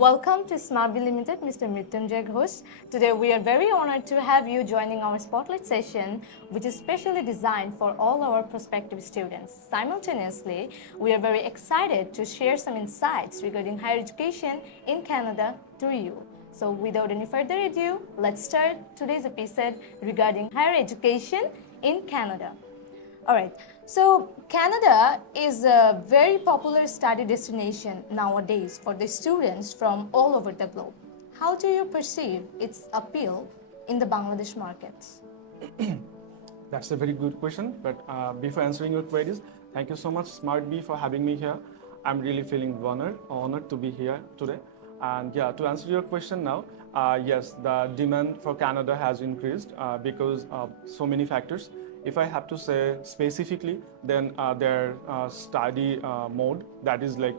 Welcome to Smart BeeE Ltd, Mr. Mrityunjay Ghosh. Today we are very honored to have you joining our spotlight session, which is specially designed for all our prospective students. Simultaneously, we are very excited to share some insights regarding higher education in Canada to you. So without any further ado, let's start today's episode regarding higher education in Canada. Alright, so Canada is a very popular study destination nowadays for the students from all over the globe. How do you perceive its appeal in the Bangladesh markets? That's a very good question, but before answering your queries, thank you so much Smart BeeE for having me here. I'm really feeling honored to be here today. And yeah, to answer your question now, yes, the demand for Canada has increased because of so many factors. If I have to say specifically, then their study mode, that is like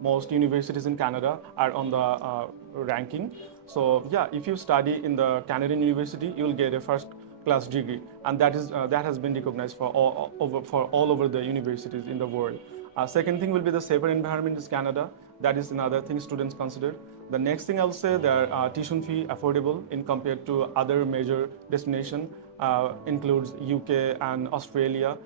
most universities in Canada are on the ranking. So yeah, if you study in the Canadian university, you will get a first class degree, and that has been recognized for all over the universities in the world. Second thing will be the safer environment is Canada. That is another thing students consider. The next thing I'll say, their tuition fee affordable in compared to other major destination, includes UK and Australia.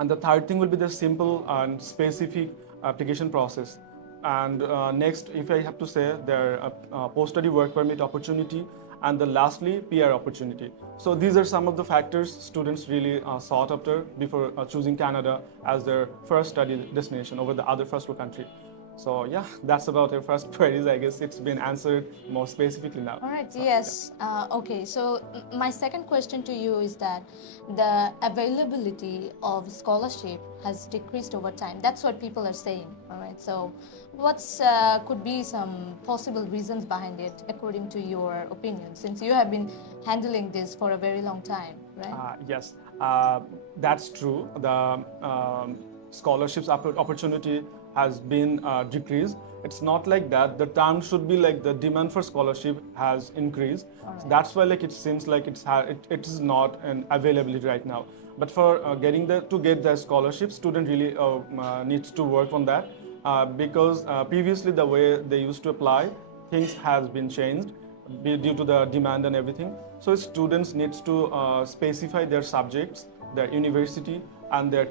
And the third thing will be the simple and specific application process. And next, if I have to say, their post-study work permit opportunity, and the lastly, PR opportunity. So these are some of the factors students really sought after before choosing Canada as their first study destination over the other first world country. So yeah, that's about your first queries. I guess it's been answered more specifically now. All right, yes. Okay, so my second question to you is that the availability of scholarship has decreased over time. That's what people are saying, all right? So what's could be some possible reasons behind it, according to your opinion, since you have been handling this for a very long time, right? Yes, that's true. The scholarships opportunity has been decreased. It's not like that. The term should be like the demand for scholarship has increased. Right. So that's why like it seems like it is not an availability right now. But for to get the scholarship, student really needs to work on that because previously the way they used to apply, things has been changed due to the demand and everything. So students needs to specify their subjects, their university, and their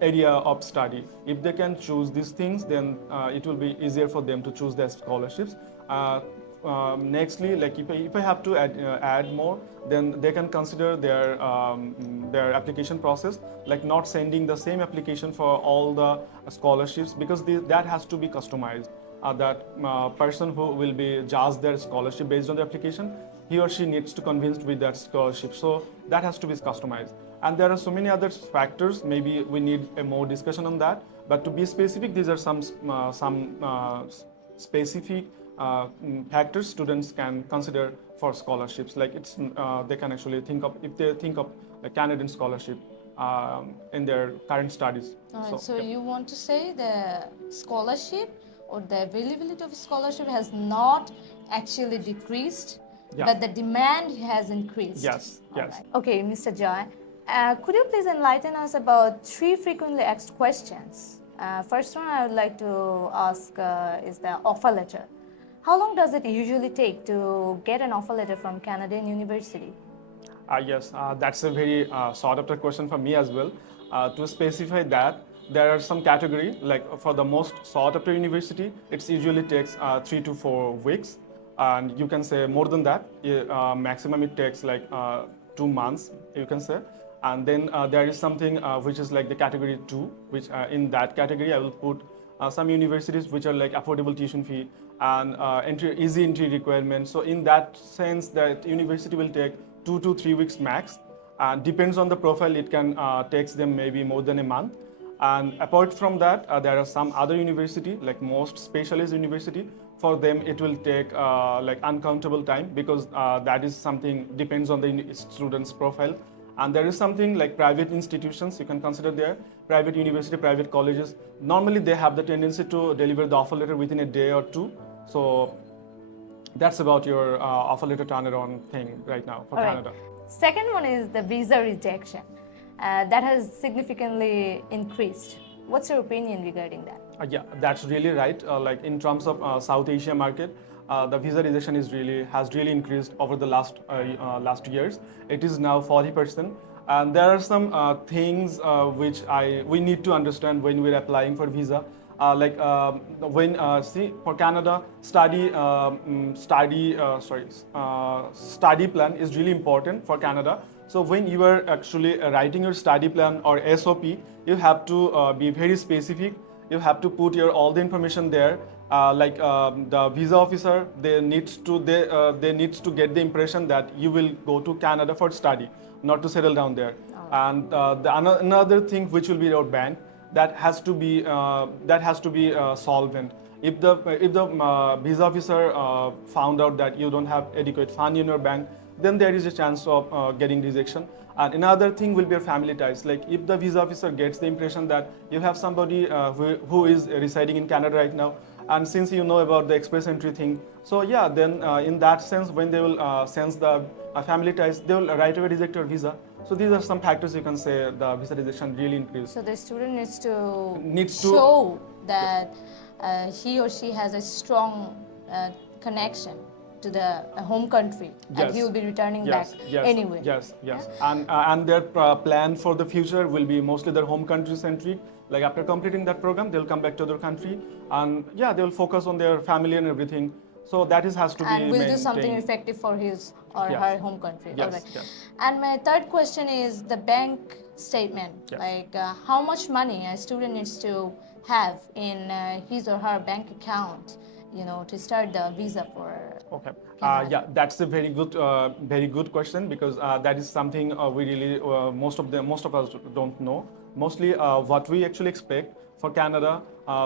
area of study. If they can choose these things, then it will be easier for them to choose their scholarships. Nextly, like if I have to add more, then they can consider their application process, like not sending the same application for all the scholarships, because that has to be customized. That person who will be judged their scholarship based on the application, he or she needs to convince with that scholarship. So that has to be customized. And there are so many other factors. Maybe we need a more discussion on that. But to be specific, these are some specific factors students can consider for scholarships. Like they can actually think of, if they think of a Canadian scholarship in their current studies. All right, so you want to say the scholarship or the availability of scholarship has not actually decreased, but the demand has increased. Yes, yes. Right. Okay, Mr. Joy, could you please enlighten us about 3 frequently asked questions? First one I would like to ask is the offer letter. How long does it usually take to get an offer letter from Canadian University? Yes, that's a very sought after question for me as well. To specify that, there are some category, like for the most sought after university, it usually takes 3 to 4 weeks. And you can say more than that, maximum it takes like 2 months, you can say. And then there is something which is like the category 2, which in that category I will put some universities which are like affordable tuition fee and easy entry requirements. So in that sense, that university will take 2 to 3 weeks max. Depends on the profile, it can takes them maybe more than a month. And apart from that, there are some other university, like most specialist university. For them, it will take like uncountable time, because that is something depends on the student's profile. And there is something like private institutions you can consider there, private university, private colleges. Normally, they have the tendency to deliver the offer letter within a day or two. So that's about your offer letter turnaround thing right now for Canada. Second one is the visa rejection. That has significantly increased. What's your opinion regarding that? Yeah, that's really right. Like in terms of South Asia market, the visa rejection has really increased over the last years. It is now 40%, and there are some things which we need to understand when we're applying for visa. When see for Canada, study plan is really important for Canada. So when you are actually writing your study plan or SOP, you have to be very specific. You have to put your all the information there. The visa officer, they needs to get the impression that you will go to Canada for study, not to settle down there. And another thing which will be your bank, that has to be solvent. If the visa officer found out that you don't have adequate fund in your bank, then there is a chance of getting rejection. And another thing will be your family ties. Like if the visa officer gets the impression that you have somebody who is residing in Canada right now, and since you know about the express entry thing, so yeah, then in that sense, when they will sense the family ties, they will right away reject your visa. So these are some factors you can say the visa rejection really increased. So the student Needs to show that he or she has a strong connection to the home country, and he will be returning back anyway. Yes. And their plan for the future will be mostly their home country centric. Like after completing that program, they'll come back to their country, and yeah, they'll focus on their family and everything. So that has to be And will do maintained. something effective for his or her home country. Yes, All right. yes. And my third question is the bank statement. Yes. Like how much money a student needs to have in his or her bank account, to start the visa for. Okay. Canada. Yeah, that's a very good question, because that is something we really most of us don't know. Mostly, what we actually expect for Canada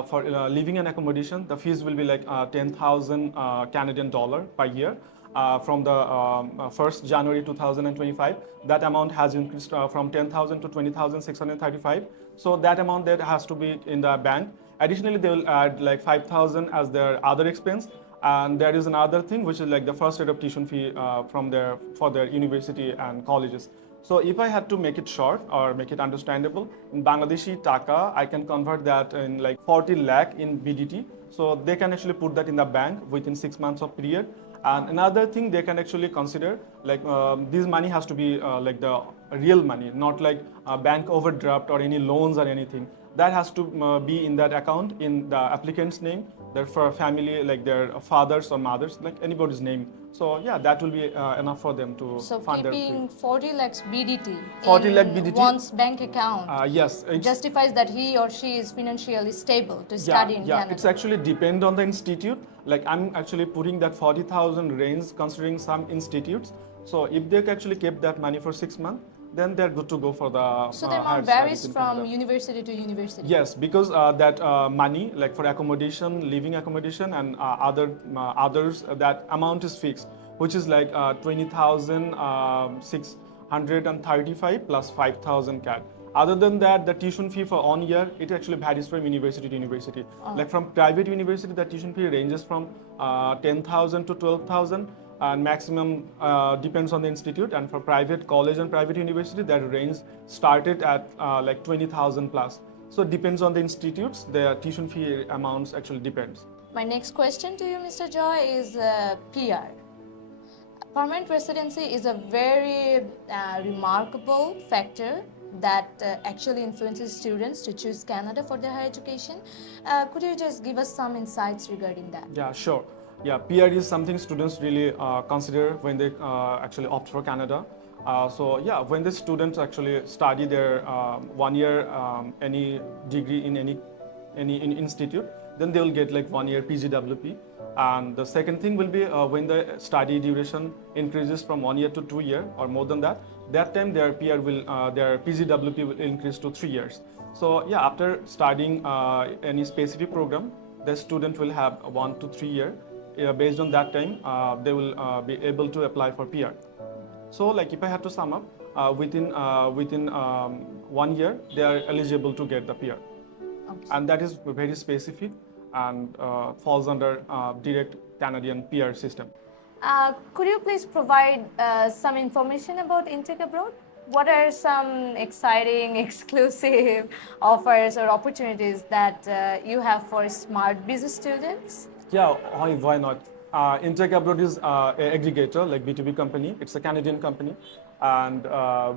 for living and accommodation, the fees will be like 10,000 Canadian dollar per year. From the 1st January 2025, that amount has increased from 10,000 to 20,635. So that amount that has to be in the bank. Additionally, they will add like 5,000 as their other expense. And there is another thing which is like the first rate of tuition fee for their university and colleges. So if I had to make it short or make it understandable, in Bangladeshi taka, I can convert that in like 40 lakh in BDT. So they can actually put that in the bank within 6 months of period. And another thing they can actually consider, like this money has to be like the real money, not like bank overdraft or any loans or anything. That has to be in that account in the applicant's name, their family, like their fathers or mothers, like anybody's name. So yeah, that will be enough for them to So fund their keeping 40 lakhs BDT 40 in lakh BDT, one's bank account yes, justifies that he or she is financially stable to study in Canada. It's actually depend on the institute. Like I'm actually putting that 40,000 range considering some institutes. So if they actually kept that money for 6 months, then they're good to go for the. So the higher amount studies varies in from Canada. university to university. Yes, because that money, like for accommodation, living accommodation, and others, that amount is fixed, which is like 20,635 plus 5,000 CAD. Other than that, the tuition fee for 1 year, it actually varies from university to university. Like from private university, the tuition fee ranges from 10,000 to 12,000. And maximum depends on the institute. And for private college and private university, that range started at like 20,000 plus. So it depends on the institutes. The tuition fee amounts actually depends. My next question to you, Mr. Joy, is PR. Permanent residency is a very remarkable factor that actually influences students to choose Canada for their higher education. Could you just give us some insights regarding that? Yeah, sure. Yeah, PR is something students really consider when they actually opt for Canada. So yeah, when the students actually study their 1 year any degree in any institute, then they will get like 1 year PGWP. And the second thing will be when the study duration increases from 1 year to 2 years or more than that, that time their their PGWP will increase to 3 years. So yeah, after studying any specific program, the student will have 1 to 3 years. Based on that time, they will be able to apply for PR. So, like if I had to sum up, within 1 year, they are eligible to get the PR, and that is very specific and falls under direct Canadian PR system. Could you please provide some information about intake abroad? What are some exciting, exclusive offers or opportunities that you have for Smart BeeE students? Yeah, why not? Intech Abroad is an aggregator, like B2B company. It's a Canadian company. And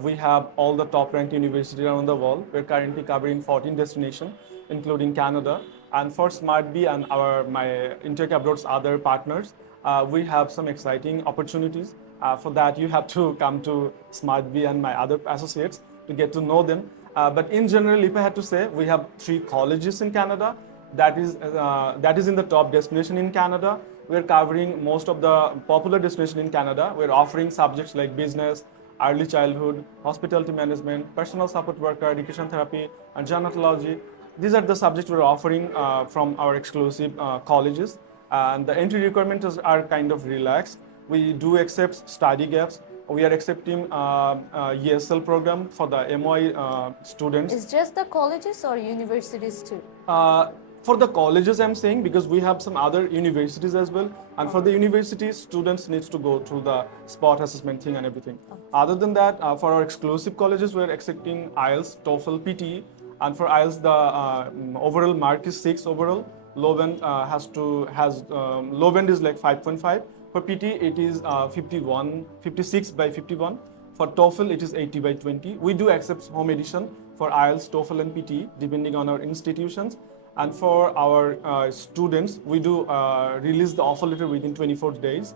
we have all the top ranked universities around the world. We're currently covering 14 destinations, including Canada. And for Smart BeeE and my Intech Abroad's other partners, we have some exciting opportunities. For that, you have to come to Smart BeeE and my other associates to get to know them. But in general, if I had to say, we have 3 colleges in Canada that is in the top destination in Canada. We're covering most of the popular destination in Canada. We're offering subjects like business, early childhood, hospitality management, personal support worker, education therapy, and gerontology. These are the subjects we're offering from our exclusive colleges. And the entry requirements are kind of relaxed. We do accept study gaps. We are accepting ESL program for the MY students. Is just the colleges or universities too? For the colleges, I'm saying, because we have some other universities as well. And for the universities, students needs to go through the spot assessment thing and everything. Other than that, for our exclusive colleges, we're accepting IELTS, TOEFL, PTE. And for IELTS, the overall mark is 6 overall. Low band low band is like 5.5. For PT, it is 56 by 51. For TOEFL, it is 80 by 20. We do accept home edition for IELTS, TOEFL, and PT, depending on our institutions. And for our students, we do release the offer letter within 24 days.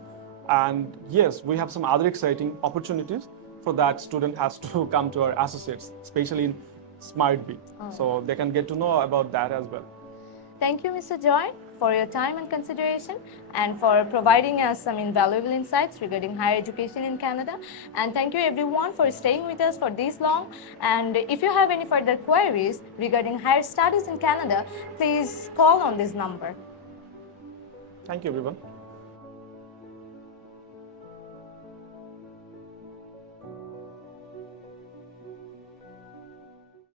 And yes, we have some other exciting opportunities. For that, student has to come to our associates, especially in Smart BeeE. So they can get to know about that as well. Thank you, Mr. Joy, for your time and consideration and for providing us some invaluable insights regarding higher education in Canada. And thank you everyone for staying with us for this long. And if you have any further queries regarding higher studies in Canada, please call on this number. Thank you, everyone.